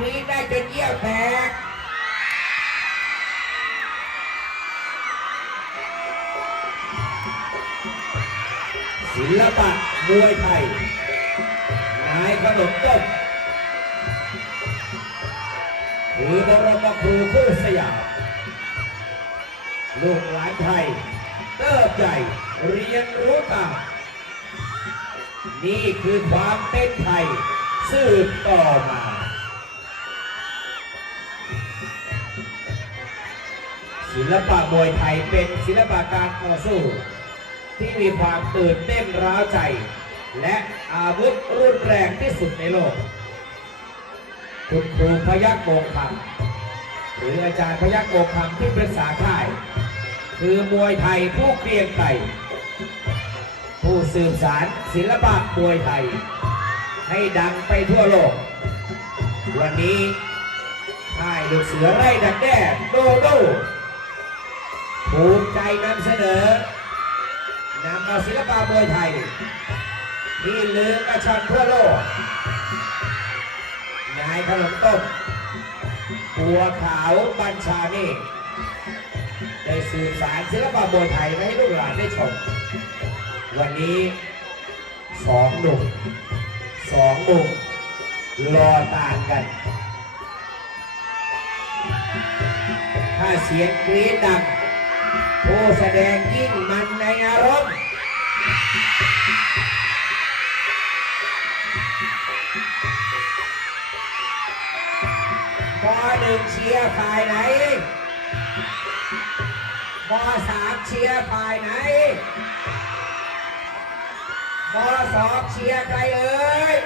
กรีได้จนเยี่ยวแตกศิลปะมวยไทย นายขนมต้มคือบรมครูผู้สยาม ลูกหลานไทย เติบใหญ่เรียนรู้ตามนี่คือความเป็นไทย สืบต่อมา ศิลปะมวยไทยเป็นศิลปะการต่อสู้ ที่มีความตื่นเต้นร้าวใจ และอาวุธรุนแรงที่สุดในโลก คุณครูพยักโกงคำหรืออาจารย์พยักโกงคำที่ปรึกษาค่าย คือมวยไทยผู้เกรียงไกรผู้สืบสารศิลปะมวยไทย ให้ดังไปทั่วโลก วันนี้ค่ายลูกเสือไร่ดักแด้โดโด ภูมิใจนำเสนอนำเอาศิลปะมวยไทย ที่ลือกระชอนทั่วโลก นายขนมต้มบัวขาวบัญชาเมฆได้สื่อสารศิลปะมวยไทยให้ลูกหลานได้ชม วันนี้สองหนุ่มสองมุมรอตามกัน ถ้าเสียงกรี๊ดดัง ผู้แสดงยิ่งมันในอารมณ์มหนึ่งเชียร์ฝ่ายไหนมสามเชียร์ฝ่ายไหนมสองเชียร์ใครเอ่ย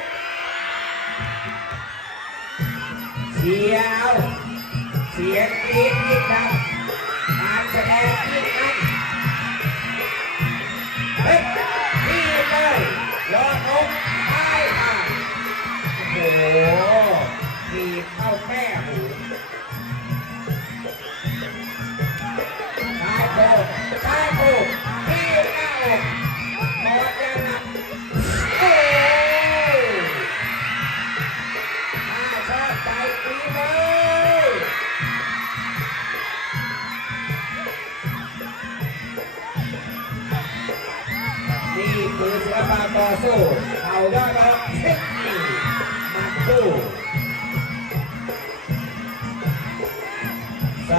เชียร์เอาเสียงกรี๊ดยิ่งดัง เข้าแม่หูชายโคชายโคที่หน้าอกหมดยังหนักโอ้ถ้าชอบใจปีเลยนี่คือศิลปะต่อสู้เขายอดเราเทคนิคมันคู่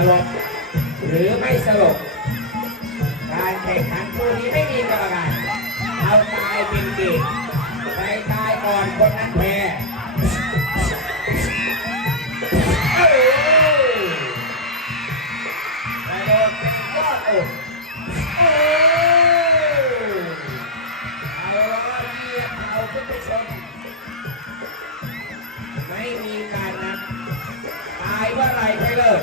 ลบหรือไม่สลบการแข่งขันคู่นี้ไม่มีกรรมการเอาตายเป็นเกมใครตายก่อนคนนั้นแพ้เอ้ยกระโดดเป็นยอดอกเอ้ยเอาล้อเยียบเอาขึ้นไปชนไม่มีการนับตายว่าไรไปเลย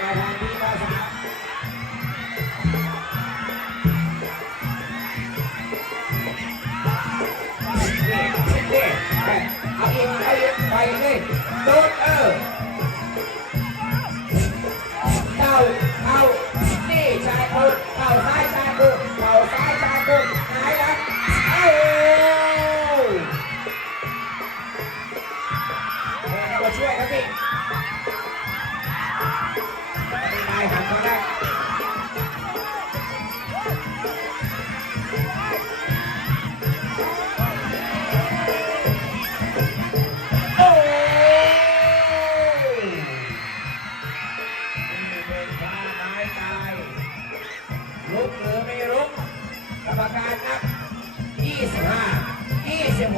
หลุ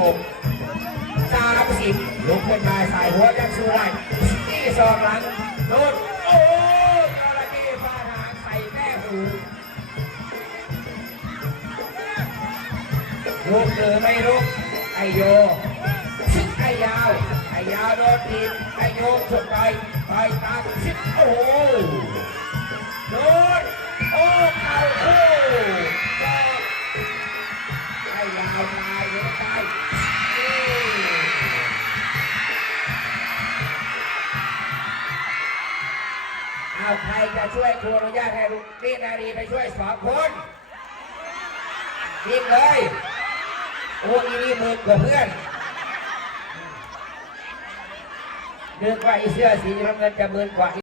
25 26 30ลุกขึ้นมาใส่หัวยังสูได้ที่สองหลังโดนโอ้ยจระเข้ฟาดหางใส่แม่หูลุกหรือไม่ลุกไอโยไอ้ยาวไอยาวโดนทีไอโยกสุดไปไปตามชิดโอ้ ใครจะช่วยครูอนุญาตให้ลูกนี่นารีไปช่วยสองคนยิงเลย โอ้ยนี่มือกว่าเพื่อนเดือกว่าอีเสื้อสีน้ำเงินจะมือกว่า